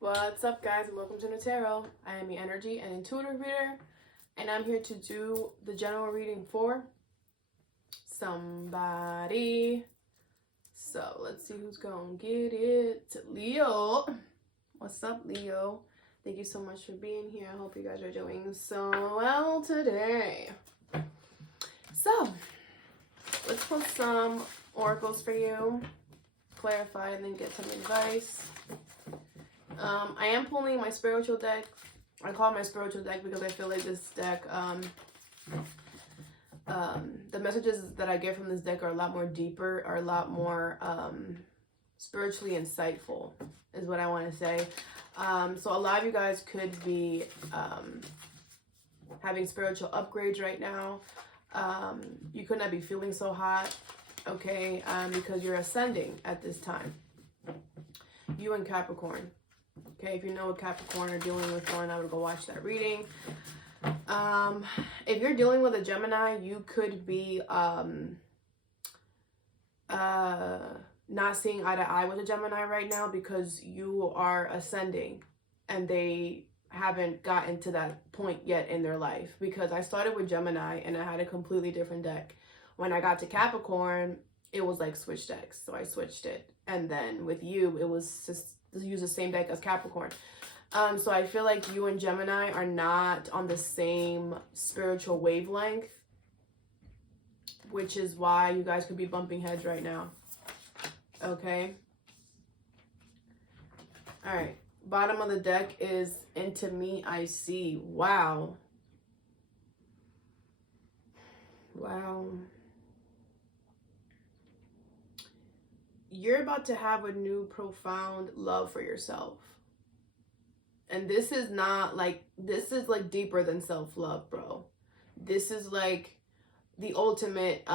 What's up, guys, and welcome to Nutarot. I am your energy and intuitive reader, and I'm here to do the general reading for somebody. So let's see who's gonna get it. Leo. What's up, Leo? Thank you so much for being here. I hope you guys are doing so well today. So let's pull some oracles for you, clarify, and then get some advice. I am pulling my spiritual deck. I call it my spiritual deck because I feel like this deck, the messages that I get from this deck are a lot more deeper, are a lot more spiritually insightful, is what I want to say. So a lot of you guys could be having spiritual upgrades right now. You could not be feeling so hot, okay, because you're ascending at this time. You and Capricorn. Okay, if you know what Capricorn are dealing with one, I would go watch that reading. If you're dealing with a Gemini, you could be not seeing eye to eye with a Gemini right now because you are ascending and they haven't gotten to that point yet in their life. Because I started with Gemini and I had a completely different deck. When I got to Capricorn, it was like switch decks, so I switched it. And then with you, it was just use the same deck as Capricorn. So I feel like you and Gemini are not on the same spiritual wavelength, which is why you guys could be bumping heads right now. Okay. All right. Bottom of the deck is into me, I see. Wow. Wow. You're about to have a new profound love for yourself. And this is not like, this is like deeper than self-love, bro. This is like the ultimate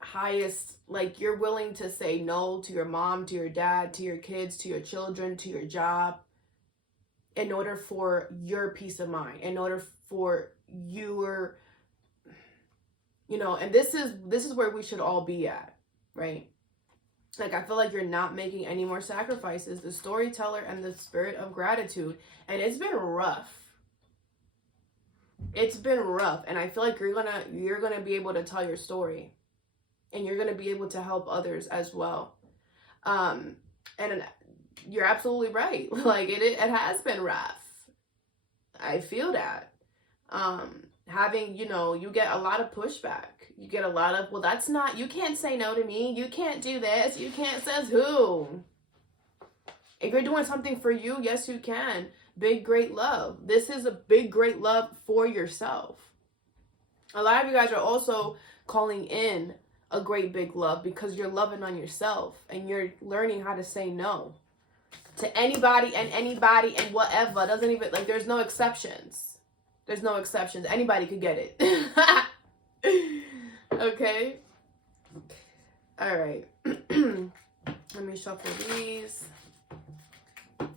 highest, like you're willing to say no to your mom, to your dad, to your kids, to your children, to your job, in order for your peace of mind, in order for your, and this is where we should all be at, right? Like, I feel like you're not making any more sacrifices. The storyteller and the spirit of gratitude. And it's been rough. It's been rough. And I feel like you're gonna be able to tell your story. And you're gonna be able to help others as well. And you're absolutely right. Like, it has been rough. I feel that. Having, you get a lot of pushback. You get a lot of, well, that's not, you can't say no to me. You can't do this. You can't, says who? If you're doing something for you, yes, you can. Big, great love. This is a big, great love for yourself. A lot of you guys are also calling in a great, big love because you're loving on yourself and you're learning how to say no to anybody and whatever. Doesn't even, like, there's no exceptions. There's no exceptions. Anybody could get it. Okay. All right. Let me shuffle these. All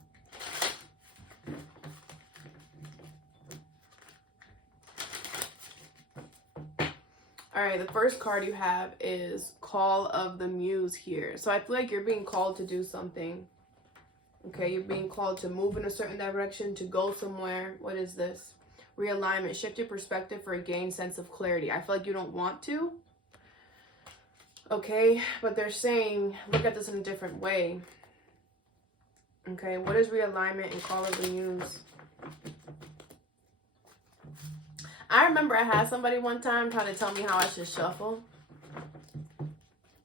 right. The first card you have is Call of the Muse here. So I feel like you're being called to do something. Okay. You're being called to move in a certain direction, to go somewhere. What is this? Realignment. Shift your perspective for a gained sense of clarity. I feel like you don't want to. Okay, but they're saying, look at this in a different way. Okay, what is realignment and Call of the Muse? I remember I had somebody one time trying to tell me how I should shuffle.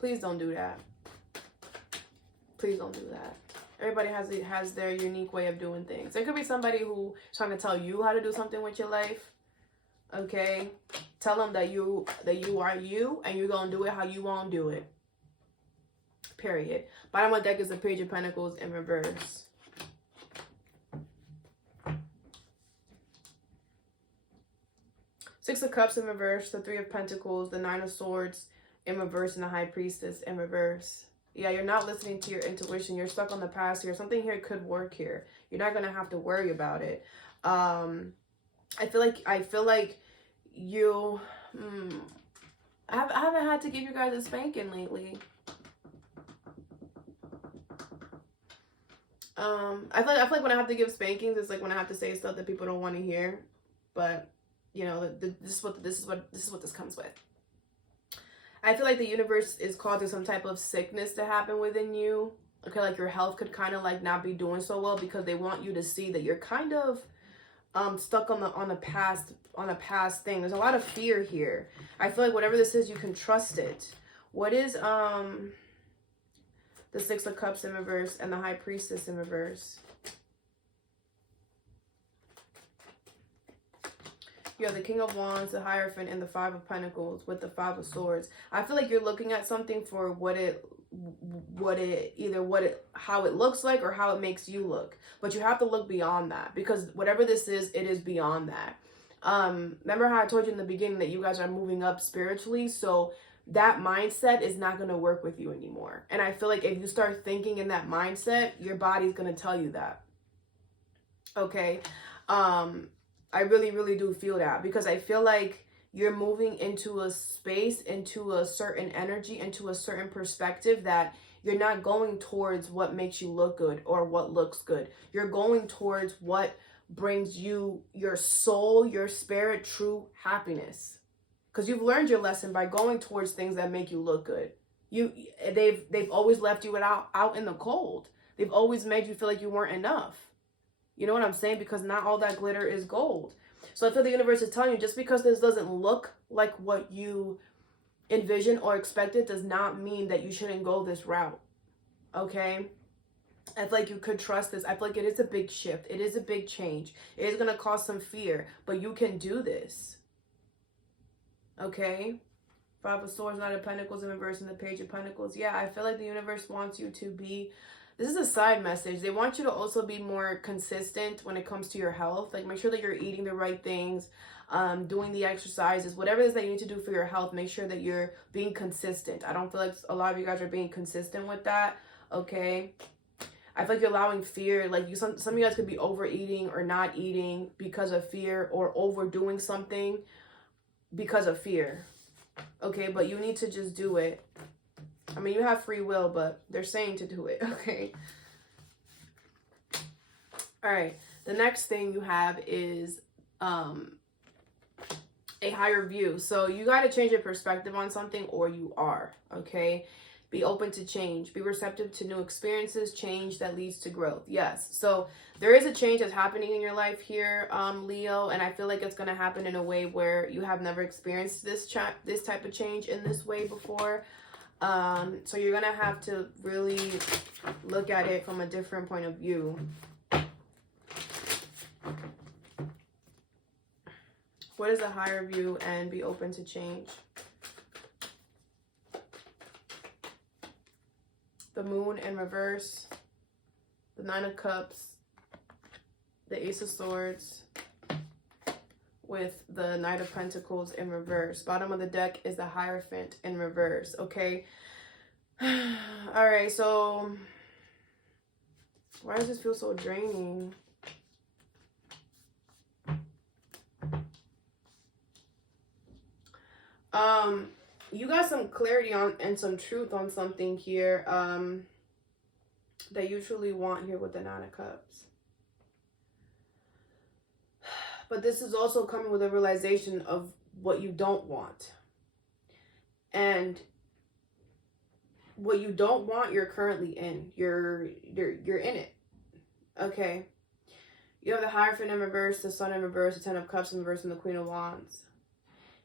Please don't do that. Please don't do that. Everybody has their unique way of doing things. There could be somebody who's trying to tell you how to do something with your life. Okay, tell them that you are you and you're gonna do it how you want to do it. Period. Bottom of the deck is the Page of Pentacles in reverse. Six of Cups in reverse, the Three of Pentacles, the Nine of Swords in reverse, and the High Priestess in reverse. Yeah, you're not listening to your intuition. You're stuck on the past here. Something here could work here. You're not gonna have to worry about it. I feel like you. I haven't had to give you guys a spanking lately. I feel like when I have to give spankings, it's like when I have to say stuff that people don't want to hear. But you know, this is what this comes with. I feel like the universe is causing some type of sickness to happen within you. Okay, like your health could kind of like not be doing so well because they want you to see that you're kind of stuck on a past thing. There's a lot of fear here. I feel like whatever this is, you can trust it. What is the Six of Cups in reverse and the High Priestess in reverse? You have the King of Wands, the Hierophant, and the Five of Pentacles with the Five of Swords. I feel like you're looking at something for how it looks like or how it makes you look. But you have to look beyond that, because whatever this is, it is beyond that. Remember how I told you in the beginning that you guys are moving up spiritually? So that mindset is not going to work with you anymore. And I feel like if you start thinking in that mindset, your body's going to tell you that. Okay. I really, really do feel that, because I feel like you're moving into a space, into a certain energy, into a certain perspective that you're not going towards what makes you look good or what looks good. You're going towards what brings you, your soul, your spirit, true happiness. Because you've learned your lesson by going towards things that make you look good. They've always left you out in the cold. They've always made you feel like you weren't enough. You know what I'm saying? Because not all that glitter is gold. So I feel the universe is telling you, just because this doesn't look like what you envisioned or expected does not mean that you shouldn't go this route. Okay? I feel like you could trust this. I feel like it is a big shift. It is a big change. It is going to cause some fear, but you can do this. Okay? Five of Swords, Knight of Pentacles in reverse, and the Page of Pentacles. Yeah, I feel like the universe wants you to be... This is a side message. They want you to also be more consistent when it comes to your health. Like, make sure that you're eating the right things, doing the exercises, whatever it is that you need to do for your health. Make sure that you're being consistent. I don't feel like a lot of you guys are being consistent with that. Okay? I feel like you're allowing fear. Like, some of you guys could be overeating or not eating because of fear, or overdoing something because of fear. Okay? But you need to just do it. I mean, you have free will, but they're saying to do it, okay? All right. The next thing you have is a higher view. So you got to change your perspective on something, or you are, okay? Be open to change. Be receptive to new experiences. Change that leads to growth. Yes. So there is a change that's happening in your life here, Leo, and I feel like it's going to happen in a way where you have never experienced this type of change in this way before. So you're gonna have to really look at it from a different point of view. What is a higher view? And be open to change. The Moon in reverse, the Nine of Cups, the Ace of Swords with the Knight of Pentacles in reverse. Bottom of the deck is the Hierophant in reverse, okay? All right, so why does this feel so draining? You got some clarity on and some truth on something here that you truly want here with the Nine of Cups. But this is also coming with a realization of what you don't want. And what you don't want, you're currently in. You're in it. Okay. You have the Hierophant in reverse, the Sun in reverse, the Ten of Cups in reverse, and the Queen of Wands.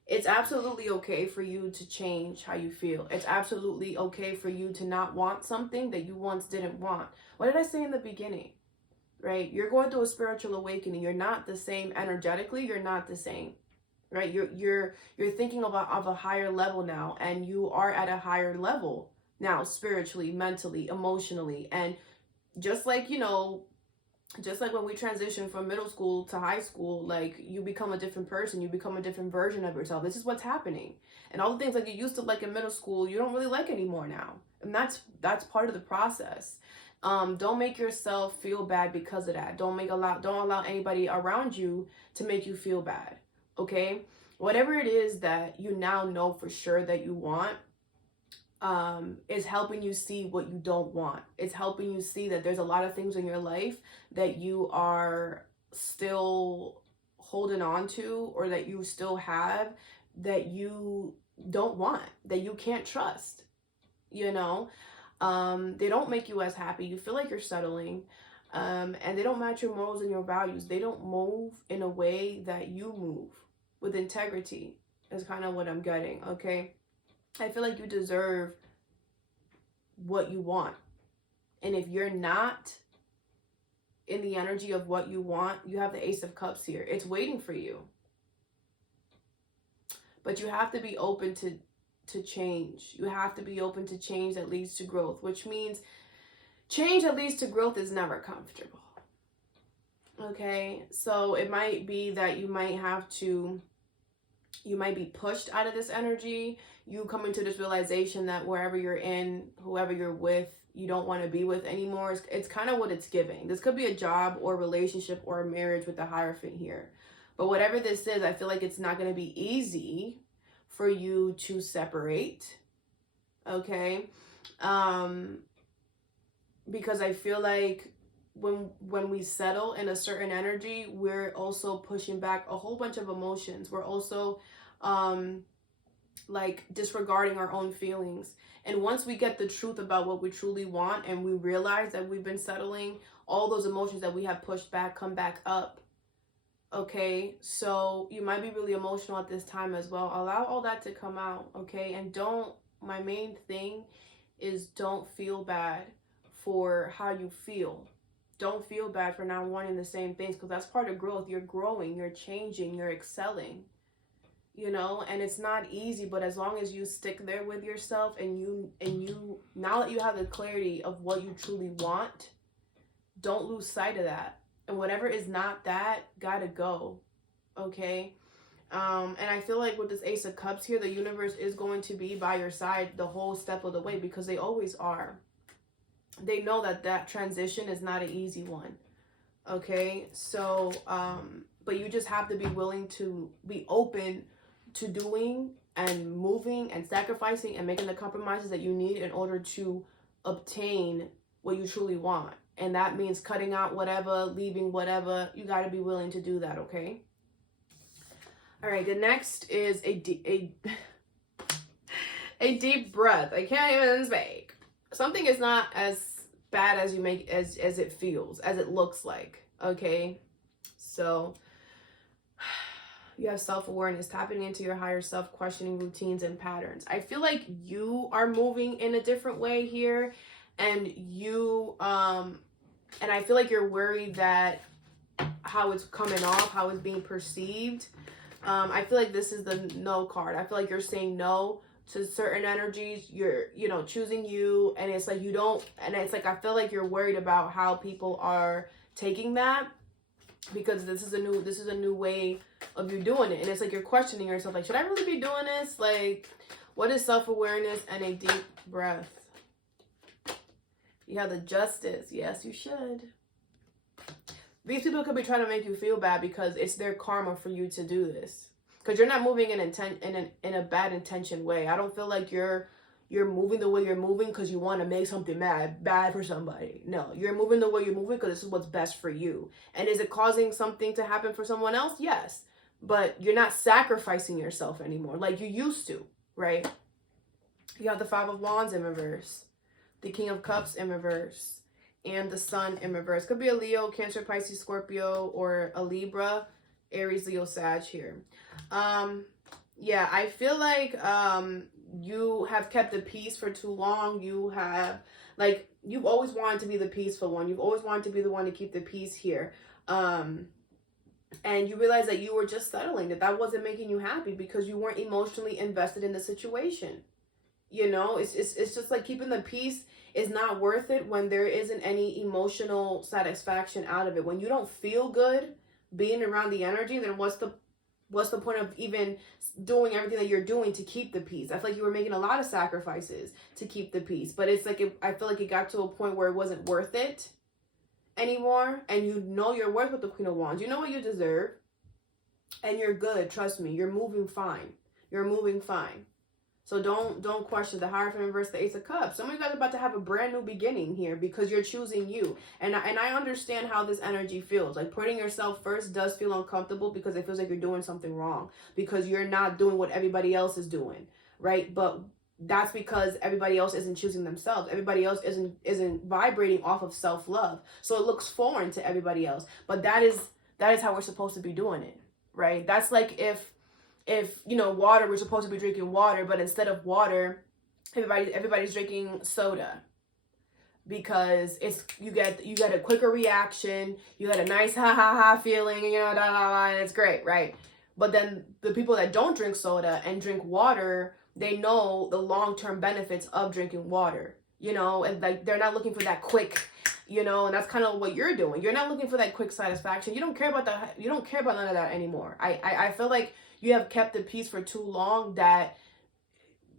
It's absolutely okay for you to change how you feel. It's absolutely okay for you to not want something that you once didn't want. What did I say in the beginning? Right? You're going through a spiritual awakening. You're not the same energetically. You're not the same. Right? You're thinking of a higher level now, and you are at a higher level now, spiritually, mentally, emotionally. And just like, you know, just like when we transition from middle school to high school, like, you become a different person, you become a different version of yourself. This is what's happening. And all the things like you used to like in middle school, you don't really like anymore now. And that's part of the process. Don't make yourself feel bad because of that. Don't allow anybody around you to make you feel bad. Okay? Whatever it is that you now know for sure that you want, is helping you see what you don't want. It's helping you see that there's a lot of things in your life that you are still holding on to, or that you still have, that you don't want, that you can't trust, you know. They don't make you as happy. You feel like you're settling. And they don't match your morals and your values. They don't move in a way that you move with integrity, is kind of what I'm getting, okay? I feel like you deserve what you want. And if you're not in the energy of what you want, you have the Ace of Cups here. It's waiting for you. But you have to be open to change. You have to be open to change that leads to growth, which means change that leads to growth is never comfortable. Okay? So it might be that you might be pushed out of this energy. You come into this realization that wherever you're in, whoever you're with, you don't want to be with anymore. It's kind of what it's giving. This could be a job or relationship or a marriage with the Hierophant here. But whatever this is, I feel like it's not going to be easy for you to separate. Okay? Because I feel like when we settle in a certain energy, we're also pushing back a whole bunch of emotions. We're also like disregarding our own feelings. And once we get the truth about what we truly want, and we realize that we've been settling, all those emotions that we have pushed back come back up. Okay, so you might be really emotional at this time as well. Allow all that to come out, okay? And my main thing is don't feel bad for how you feel. Don't feel bad for not wanting the same things, because that's part of growth. You're growing, you're changing, you're excelling, you know. And it's not easy, but as long as you stick there with yourself, and you now that you have the clarity of what you truly want, don't lose sight of that. And whatever is not that, gotta go, okay? And I feel like with this Ace of Cups here, the universe is going to be by your side the whole step of the way, because they always are. They know that transition is not an easy one, okay? So, but you just have to be willing to be open to doing and moving and sacrificing and making the compromises that you need in order to obtain what you truly want. And that means cutting out whatever, leaving whatever. You got to be willing to do that, okay? All right, the next is a deep breath. I can't even speak. Something is not as bad as as it feels, as it looks like, okay? So you have self-awareness, tapping into your higher self, questioning routines and patterns. I feel like you are moving in a different way here, and and I feel like you're worried that how it's coming off, how it's being perceived. I feel like this is the no card. I feel like you're saying no to certain energies. You're, choosing you, and it's like you don't, and it's like I feel like you're worried about how people are taking that, because this is a new way of you doing it, and it's like you're questioning yourself, like, should I really be doing this? Like, what is self-awareness and a deep breath? You have the Justice. Yes, you should. These people could be trying to make you feel bad because it's their karma for you to do this. Because you're not moving in a bad intention way. I don't feel like you're moving the way you're moving because you want to make something bad for somebody. No, you're moving the way you're moving because this is what's best for you. And is it causing something to happen for someone else? Yes. But you're not sacrificing yourself anymore like you used to, right? You have the Five of Wands in reverse, the King of Cups in reverse, and the Sun in reverse. Could be a Leo, Cancer, Pisces, Scorpio, or a Libra, Aries, Leo, Sag here. Yeah, I feel like you have kept the peace for too long. You've always wanted to be the peaceful one. You've always wanted to be the one to keep the peace here. And you realize that you were just settling, that wasn't making you happy because you weren't emotionally invested in the situation. It's just like keeping the peace is not worth it when there isn't any emotional satisfaction out of it. When you don't feel good being around the energy, then what's the point of even doing everything that you're doing to keep the peace? I feel like you were making a lot of sacrifices to keep the peace, but it's like I feel like it got to a point where it wasn't worth it anymore, and you know your worth with the Queen of Wands. You know what you deserve, and you're good. Trust me, you're moving fine. You're moving fine. So don't question the Hierophant reverse, the Ace of Cups. Some of you guys are about to have a brand new beginning here because you're choosing you. And I understand how this energy feels. Like putting yourself first does feel uncomfortable because it feels like you're doing something wrong because you're not doing what everybody else is doing, right? But that's because everybody else isn't choosing themselves. Everybody else isn't vibrating off of self-love. So it looks foreign to everybody else. But that is how we're supposed to be doing it, right? That's like if you know, water, we're supposed to be drinking water, but instead of water, everybody's drinking soda because you get a quicker reaction, you get a nice ha ha ha feeling, you know, da, da, da, and it's great, right? But then the people that don't drink soda and drink water, they know the long-term benefits of drinking water, you know, and like they're not looking for that quick, you know, and that's kind of what you're doing. You're not looking for that quick satisfaction. You don't care about that. You don't care about none of that anymore. I feel like you have kept the peace for too long that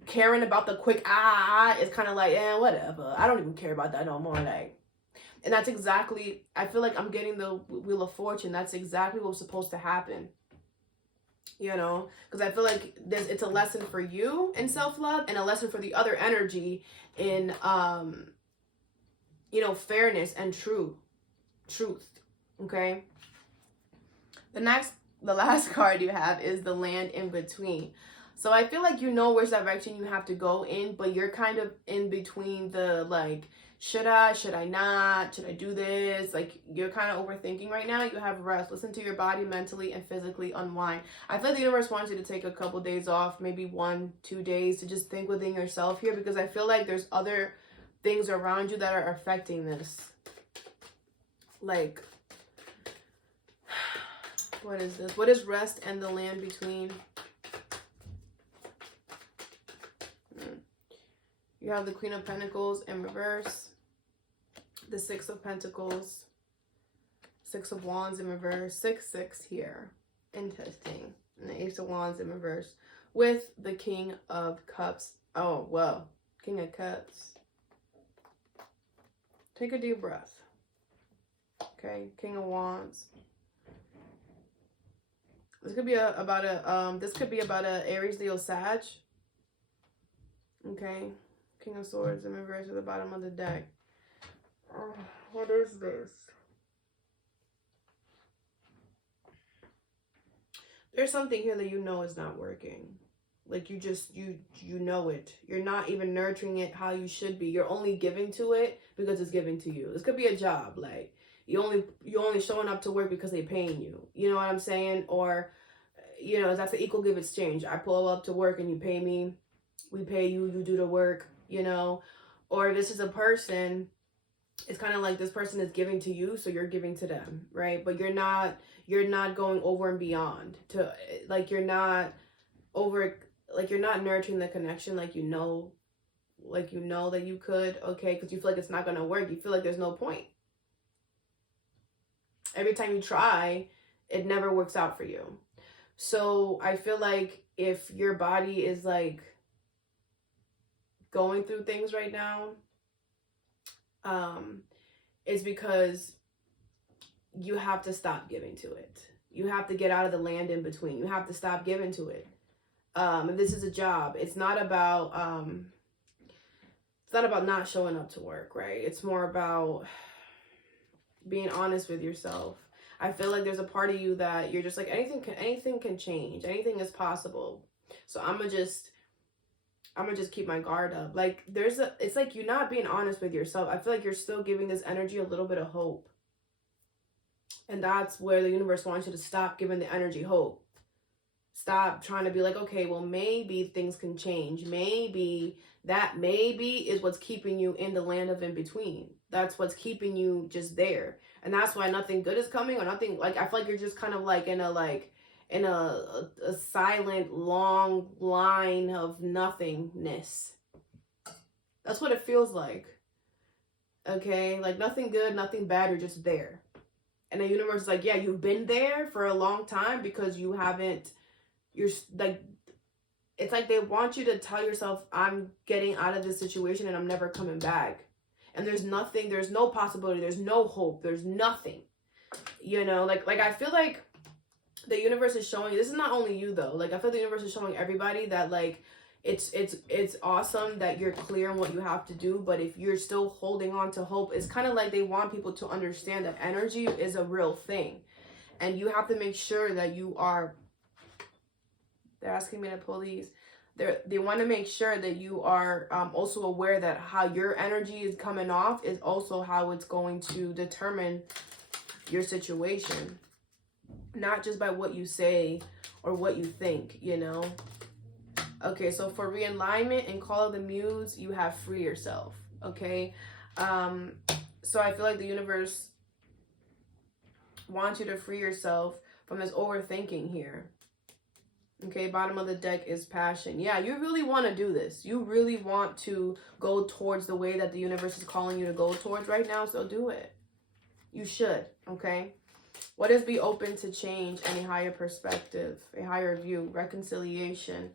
caring about the quick is kind of like, whatever. I don't even care about that no more. Like, and that's exactly, I feel like I'm getting the Wheel of Fortune. That's exactly what's supposed to happen. You know, because I feel like it's a lesson for you in self-love and a lesson for the other energy in, you know, fairness and truth. Okay. The last card you have is the Land in Between. So I feel like you know which direction you have to go in, but you're kind of in between the like, should I not, should I do this? Like you're kind of overthinking right now. You have rest. Listen to your body mentally and physically unwind. I feel like the universe wants you to take a couple days off, maybe 1-2 days to just think within yourself here, because I feel like there's other things around you that are affecting this. Like, what is this? What is rest and the land between? You have the Queen of Pentacles in reverse, the Six of Pentacles, Six of Wands in reverse, 6-6 here. Interesting. And the Ace of Wands in reverse with the King of Cups. Oh, well, King of Cups. Take a deep breath. Okay, King of Wands. This could be about a Aries, Leo, Sag. Okay. King of Swords in reverse at the bottom of the deck. Oh, what is this? There's something here that you know is not working. Like you know it. You're not even nurturing it how you should be. You're only giving to it because it's giving to you. This could be a job. Like you only showing up to work because they're paying you. You know what I'm saying? Or, you know, that's the equal give exchange. I pull up to work and you pay me. We pay you, you do the work, you know. Or this is a person, it's kind of like this person is giving to you, so you're giving to them, right? But you're not going over and beyond to, like, you're not nurturing the connection like you know that you could, okay? Because you feel like it's not going to work. You feel like there's no point. Every time you try, it never works out for you. So I feel like if your body is like going through things right now, it's because you have to stop giving to it. You have to get out of the land in between. You have to stop giving to it. If this is a job, it's not about not showing up to work, right? It's more about being honest with yourself. I feel like there's a part of you that you're just like, anything can change. Anything is possible. So I'm gonna just keep my guard up. Like it's like you're not being honest with yourself. I feel like you're still giving this energy a little bit of hope. And that's where the universe wants you to stop giving the energy hope. Stop trying to be like, okay, well, maybe things can change. Maybe is what's keeping you in the land of in between. That's what's keeping you just there. And that's why nothing good is coming, or nothing, like, I feel like you're just kind of like in a silent, long line of nothingness. That's what it feels like. Okay? Like nothing good, nothing bad, you're just there. And the universe is like, yeah, you've been there for a long time because you haven't, it's like they want you to tell yourself, I'm getting out of this situation and I'm never coming back. And there's no possibility, there's no hope, there's nothing. You know, like I feel like the universe is showing, this is not only you though, like I feel the universe is showing everybody that like It's awesome that you're clear on what you have to do, but if you're still holding on to hope, it's kind of like they want people to understand that energy is a real thing, and you have to make sure that you are. They're asking me to pull these. They want to make sure that you are also aware that how your energy is coming off is also how it's going to determine your situation, not just by what you say or what you think, you know. Okay, so for realignment and call of the muse, you have free yourself. Okay, so I feel like the universe wants you to free yourself from this overthinking here. Okay, bottom of the deck is passion. Yeah, you really want to do this. You really want to go towards the way that the universe is calling you to go towards right now, so do it. You should, okay? What is be open to change, any higher perspective, a higher view, reconciliation.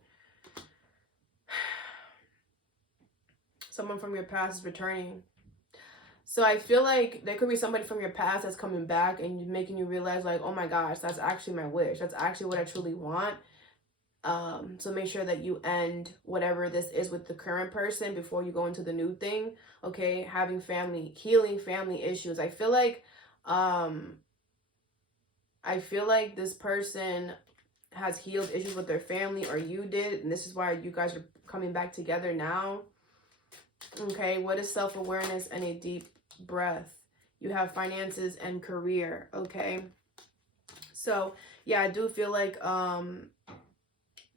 Someone from your past is returning. So I feel like there could be somebody from your past that's coming back and making you realize like, oh my gosh, that's actually my wish. That's actually what I truly want. So make sure that you end whatever this is with the current person before you go into the new thing. Okay, having healing family issues. I feel like this person has healed issues with their family, or you did, and this is why you guys are coming back together now. Okay, what is self-awareness and a deep breath? You have finances and career. Okay, so yeah, I do feel like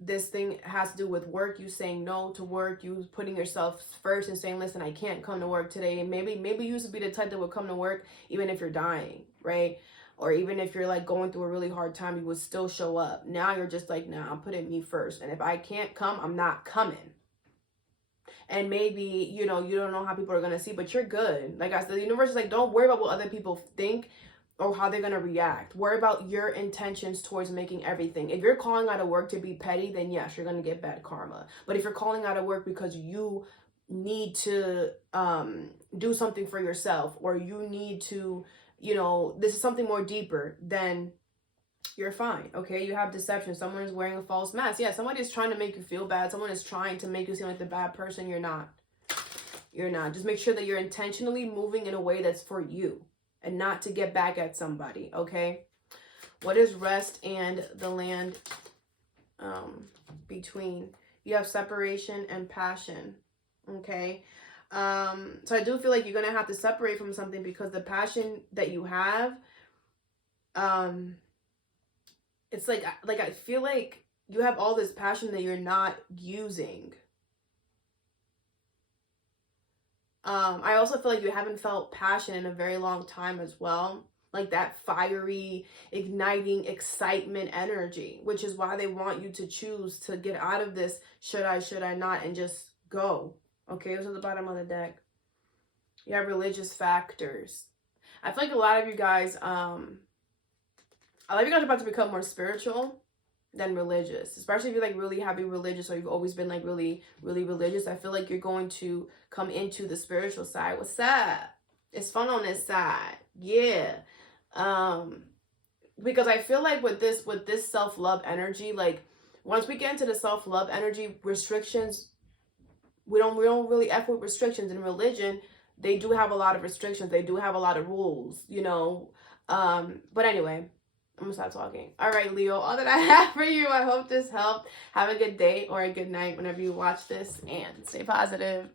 this thing has to do with work. You saying no to work, you putting yourself first and saying, listen, I can't come to work today. Maybe you used to be the type that would come to work even if you're dying, right? Or even if you're like going through a really hard time, you would still show up. Now you're just like, nah, I'm putting me first, and if I can't come, I'm not coming. And maybe, you know, you don't know how people are going to see, but you're good. Like I said, the universe is like, don't worry about what other people think or how they're going to react. Worry about your intentions towards making everything. If you're calling out of work to be petty, then yes, you're going to get bad karma. But if you're calling out of work because you need to do something for yourself, or you need to, you know, this is something more deeper, then you're fine. Okay, you have deception. Someone is wearing a false mask. Yeah, somebody is trying to make you feel bad. Someone is trying to make you seem like the bad person. You're not. You're not. Just make sure that you're intentionally moving in a way that's for you and not to get back at somebody. Okay, what is rest and the land between? You have separation and passion. Okay, so I do feel like you're gonna have to separate from something, because the passion that you have, it's like I feel like you have all this passion that you're not using. I also feel like you haven't felt passion in a very long time as well. Like that fiery, igniting, excitement energy, which is why they want you to choose to get out of this should I not, and just go. Okay, this is the bottom of the deck. You have religious factors. I feel like a lot of you guys, are about to become more spiritual than religious, especially if you're like really heavy religious, or you've always been like really, really religious. I feel like you're going to come into the spiritual side. What's up? It's fun on this side. Yeah. Because I feel like with this self-love energy, like once we get into the self-love energy, restrictions, we don't really F with restrictions. In religion, they do have a lot of restrictions. They do have a lot of rules, you know. But anyway, I'm gonna stop talking. All right, Leo, all that I have for you. I hope this helped. Have a good day or a good night whenever you watch this, and stay positive.